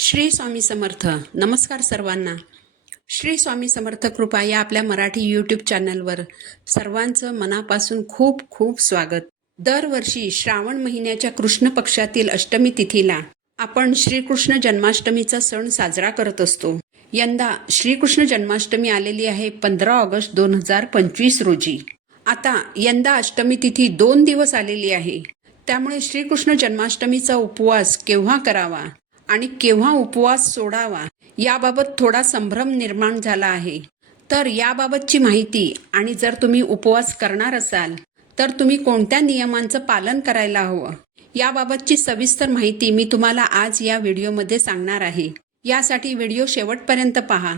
श्री स्वामी समर्थ. नमस्कार सर्वांना. श्री स्वामी समर्थ कृपा या आपल्या मराठी यूट्यूब चॅनलवर सर्वांचं मनापासून खूप खूप स्वागत. दरवर्षी श्रावण महिन्याच्या कृष्ण पक्षातील अष्टमी तिथीला आपण श्रीकृष्ण जन्माष्टमीचा सण साजरा करत असतो. यंदा श्रीकृष्ण जन्माष्टमी आलेली आहे 15 ऑगस्ट 2025 रोजी. आता यंदा अष्टमी तिथी 2 दिवस आलेली आहे. त्यामुळे श्रीकृष्ण जन्माष्टमीचा उपवास केव्हा करावा आणि केव्हा उपवास सोडावा याबाबत थोडा संभ्रम निर्माण झाला आहे. तर याबाबतची माहिती आणि जर तुम्ही उपवास करणार असाल तर तुम्ही कोणत्या नियमांचं पालन करायला हवं याबाबतची सविस्तर माहिती मी तुम्हाला आज या व्हिडिओमध्ये सांगणार आहे. यासाठी व्हिडिओ शेवटपर्यंत पहा,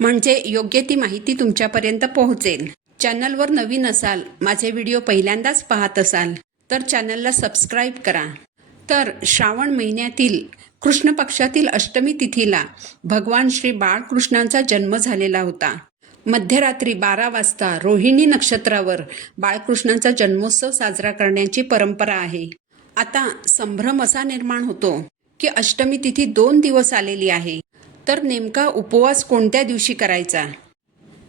म्हणजे योग्य ती माहिती तुमच्यापर्यंत पोहोचेल. चॅनलवर नवीन असाल, माझे व्हिडिओ पहिल्यांदाच पाहत असाल तर चॅनलला सबस्क्राईब करा. तर श्रावण महिन्यातील कृष्ण पक्षातील अष्टमी तिथीला भगवान श्री बाळकृष्णांचा जन्म झालेला होता. मध्यरात्री 12 वाजता रोहिणी नक्षत्रावर बाळकृष्णांचा जन्मोत्सव साजरा करण्याची परंपरा आहे. आता संभ्रम असा निर्माण होतो की अष्टमी तिथी 2 दिवस आलेली आहे, तर नेमका उपवास कोणत्या दिवशी करायचा.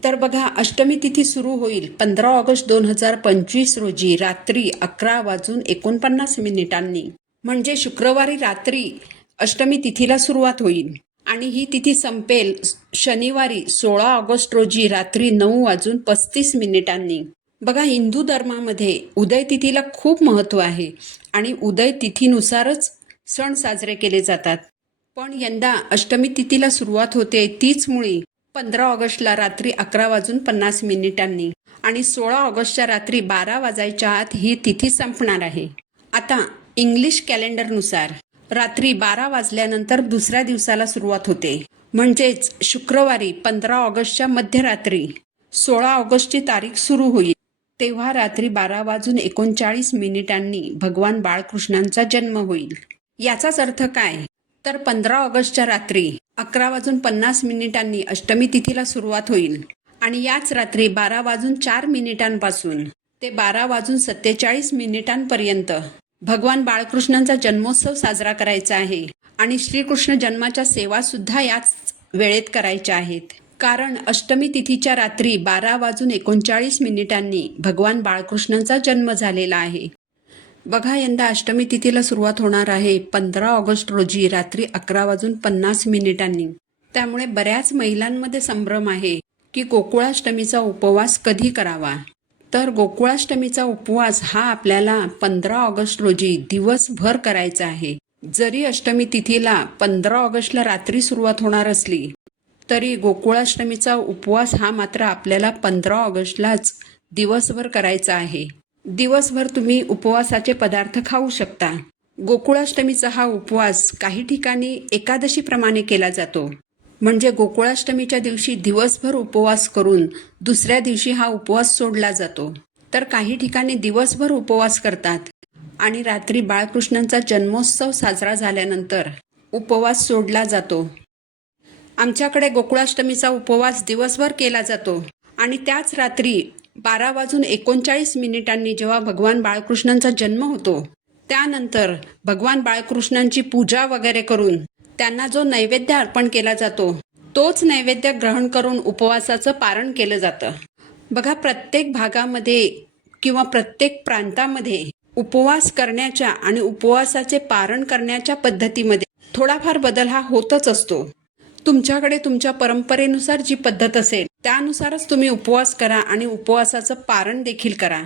तर बघा, अष्टमी तिथी सुरू होईल 15 ऑगस्ट 2025 रोजी रात्री 11:49 म्हणजे शुक्रवारी रात्री अष्टमी तिथीला सुरुवात होईल आणि ही तिथी संपेल शनिवारी 16 ऑगस्ट रोजी रात्री 9:35 बघा, हिंदू धर्मामध्ये उदय तिथीला खूप महत्त्व आहे आणि उदय तिथीनुसारच सण साजरे केले जातात. पण यंदा अष्टमी तिथीला सुरुवात होते तीच मुळी 15 ऑगस्टला रात्री 11:50 आणि 16 ऑगस्टच्या रात्री 12 वाजायच्या आत ही तिथी संपणार आहे. आता इंग्लिश कॅलेंडरनुसार रात्री 12 वाजल्यानंतर दुसऱ्या दिवसाला सुरुवात होते, म्हणजेच शुक्रवारी 15 ऑगस्टच्या मध्यरात्री 16 ऑगस्टची तारीख सुरू होईल. तेव्हा रात्री 12:39 भगवान बाळकृष्णांचा जन्म होईल. याचाच अर्थ काय, तर 15 ऑगस्टच्या रात्री 11:50 अष्टमी तिथीला सुरुवात होईल आणि याच रात्री 12:04 ते 12:47 भगवान बाळकृष्णांचा जन्मोत्सव साजरा करायचा आहे आणि श्रीकृष्ण जन्माच्या सेवा सुद्धा याच वेळेत करायच्या आहेत. कारण अष्टमी तिथीच्या रात्री 12:39 भगवान बाळकृष्णांचा जन्म झालेला आहे. बघा, यंदा अष्टमी तिथीला सुरुवात होणार आहे 15 ऑगस्ट रोजी रात्री 11:50. त्यामुळे बऱ्याच महिलांमध्ये संभ्रम आहे की गोकुळाष्टमीचा उपवास कधी करावा. तर गोकुळाष्टमीचा उपवास हा आपल्याला 15 ऑगस्ट रोजी दिवसभर करायचा आहे. जरी अष्टमी तिथीला 15 ऑगस्टला रात्री सुरुवात होणार असली तरी गोकुळाष्टमीचा उपवास हा मात्र आपल्याला 15 ऑगस्टलाच दिवसभर करायचा आहे. दिवसभर तुम्ही उपवासाचे पदार्थ खाऊ शकता. गोकुळाष्टमीचा हा उपवास काही ठिकाणी एकादशीप्रमाणे केला जातो, म्हणजे गोकुळाष्टमीच्या दिवशी दिवसभर उपवास करून दुसऱ्या दिवशी हा उपवास सोडला जातो. तर काही ठिकाणी दिवसभर उपवास करतात आणि रात्री बाळकृष्णांचा जन्मोत्सव साजरा झाल्यानंतर उपवास सोडला जातो. आमच्याकडे गोकुळाष्टमीचा उपवास दिवसभर केला जातो आणि त्याच रात्री 12:39 जेव्हा भगवान बाळकृष्णांचा जन्म होतो त्यानंतर भगवान बाळकृष्णांची पूजा वगैरे करून त्यांना जो नैवेद्य अर्पण केला जातो तोच नैवेद्य ग्रहण करून उपवासाचं पारण केलं जातं. बघा, प्रत्येक भागामध्ये किंवा प्रत्येक प्रांतामध्ये उपवास करण्याच्या आणि उपवासाचे पारण करण्याच्या पद्धतीमध्ये थोडाफार बदल हा होतच असतो. तुमच्याकडे तुमच्या परंपरेनुसार जी पद्धत असेल त्यानुसारच तुम्ही उपवास करा आणि उपवासाचं पारण देखील करा.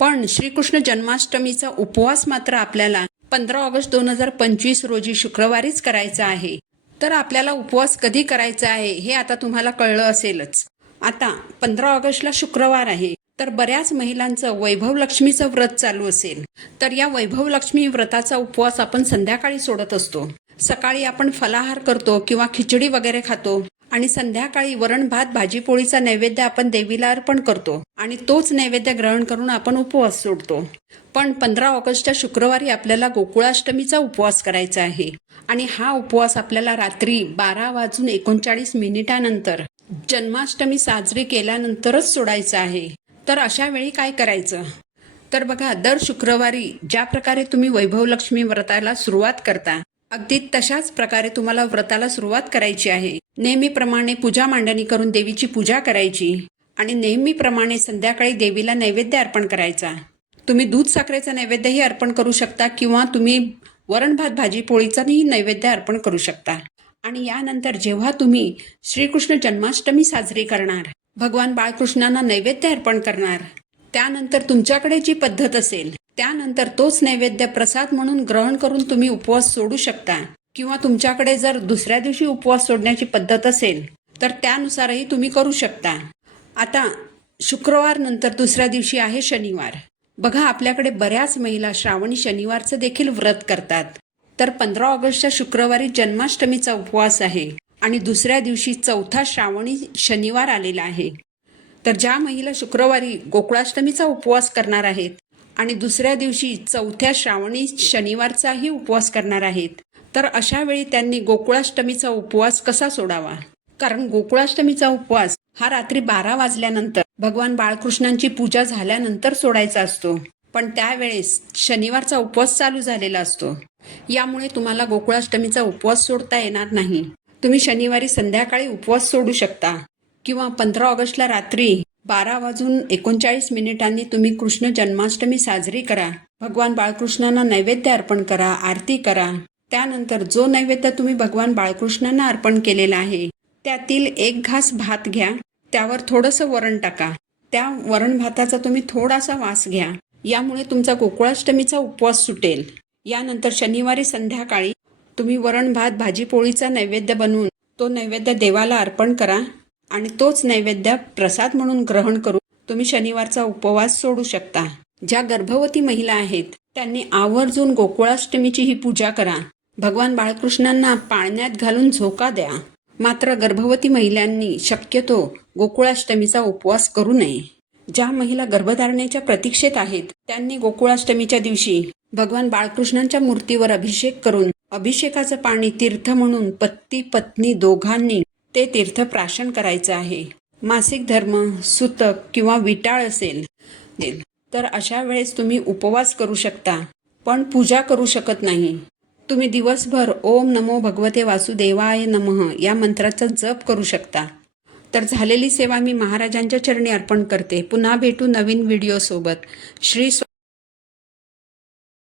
पण श्रीकृष्ण जन्माष्टमीचा उपवास मात्र आपल्याला 15 ऑगस्ट 2025 रोजी शुक्रवारीच करायचा आहे. तर आपल्याला उपवास कधी करायचा आहे हे आता तुम्हाला कळलं असेलच. आता 15 ऑगस्टला शुक्रवार आहे, तर बऱ्याच महिलांचं वैभवलक्ष्मीचं व्रत चालू असेल तर या वैभवलक्ष्मी व्रताचा उपवास आपण संध्याकाळी सोडत असतो. सकाळी आपण फलाहार करतो किंवा खिचडी वगैरे खातो आणि संध्याकाळी वरण भात भाजी पोळीचा नैवेद्य आपण देवीला अर्पण करतो आणि तोच नैवेद्य ग्रहण करून आपण उपवास सोडतो. पण 15 ऑगस्टच्या शुक्रवारी आपल्याला गोकुळाष्टमीचा उपवास करायचा आहे आणि हा उपवास आपल्याला रात्री 12:39 नंतर जन्माष्टमी साजरी केल्यानंतरच सोडायचा आहे. तर अशा वेळी काय करायचं, तर बघा, दर शुक्रवारी ज्या प्रकारे तुम्ही वैभवलक्ष्मी व्रताला सुरुवात करता अगदी तशाच प्रकारे तुम्हाला व्रताला सुरुवात करायची आहे. नेहमीप्रमाणे पूजा मांडणी करून देवीची पूजा करायची आणि नेहमीप्रमाणे संध्याकाळी देवीला नैवेद्य अर्पण करायचा. तुम्ही दूध साखरेचा नैवेद्यही अर्पण करू शकता किंवा तुम्ही वरण भात भाजी पोळीचाही नैवेद्य अर्पण करू शकता. आणि यानंतर जेव्हा तुम्ही श्रीकृष्ण जन्माष्टमी साजरी करणार, भगवान बाळकृष्णांना नैवेद्य अर्पण करणार, त्यानंतर तुमच्याकडे जी पद्धत असेल त्यानंतर तोच नैवेद्य प्रसाद म्हणून ग्रहण करून तुम्ही उपवास सोडू शकता. किंवा तुमच्याकडे जर दुसऱ्या दिवशी उपवास सोडण्याची पद्धत असेल तर त्यानुसारही तुम्ही करू शकता. आता शुक्रवार नंतर दुसऱ्या दिवशी आहे शनिवार. बघा, आपल्याकडे बऱ्याच महिला श्रावणी शनिवारचं देखील व्रत करतात. तर 15 ऑगस्टच्या शुक्रवारी जन्माष्टमीचा उपवास आहे आणि दुसऱ्या दिवशी चौथा श्रावणी शनिवार आलेला आहे. तर ज्या महिला शुक्रवारी गोकुळाष्टमीचा उपवास करणार आहेत आणि दुसऱ्या दिवशी चौथ्या श्रावणी शनिवारचाही उपवास करणार आहेत, तर अशा वेळी त्यांनी गोकुळाष्टमीचा उपवास कसा सोडावा? कारण गोकुळाष्टमीचा उपवास हा रात्री 12 वाजल्यानंतर भगवान बाळकृष्णांची पूजा झाल्यानंतर सोडायचा असतो. पण त्यावेळेस शनिवारचा उपवास चालू झालेला असतो. यामुळे तुम्हाला गोकुळाष्टमीचा उपवास सोडता येणार नाही. तुम्ही शनिवारी संध्याकाळी उपवास सोडू शकता किंवा 15 ऑगस्टला रात्री 12:39 तुम्ही कृष्ण जन्माष्टमी साजरी करा. भगवान बाळकृष्णांना नैवेद्य अर्पण करा, आरती करा. त्यानंतर जो नैवेद्य तुम्ही भगवान बाळकृष्णांना अर्पण केलेला आहे त्यातील 1 घास भात घ्या, त्यावर थोडंसं वरण टाका. त्या वरण भाताचा तुम्ही थोडासा वास घ्या. यामुळे तुमचा गोकुळाष्टमीचा उपवास सुटेल. यानंतर शनिवारी संध्याकाळी तुम्ही वरण भात भाजी पोळीचा नैवेद्य बनवून तो नैवेद्य देवाला अर्पण करा आणि तोच नैवेद्य प्रसाद म्हणून ग्रहण करून तुम्ही शनिवारचा उपवास सोडू शकता. ज्या गर्भवती महिला आहेत त्यांनी आवर्जून गोकुळाष्टमीची ही पूजा करा. भगवान बाळकृष्णांना पाळण्यात घालून झोका द्या. मात्र गर्भवती महिलांनी शक्यतो गोकुळाष्टमीचा उपवास करू नये. ज्या महिला गर्भधारणेच्या प्रतीक्षेत आहेत त्यांनी गोकुळाष्टमीच्या दिवशी भगवान बाळकृष्णांच्या मूर्तीवर अभिषेक करून अभिषेकाचं पाणी तीर्थ म्हणून पती पत्नी दोघांनी ते तीर्थ प्राशन करायचं आहे. मासिक धर्म, सुतक किंवा विटाळ असेल तर अशा वेळेस तुम्ही उपवास करू शकता, पण पूजा करू शकत नाही. तुम्ही दिवसभर ओम नमो भगवते वासुदेवाय नमः या मंत्राचा जप करू शकता. तर झालेली सेवा मी महाराजांच्या चरणी अर्पण करते. पुन्हा भेटू नवीन व्हिडिओ सोबत.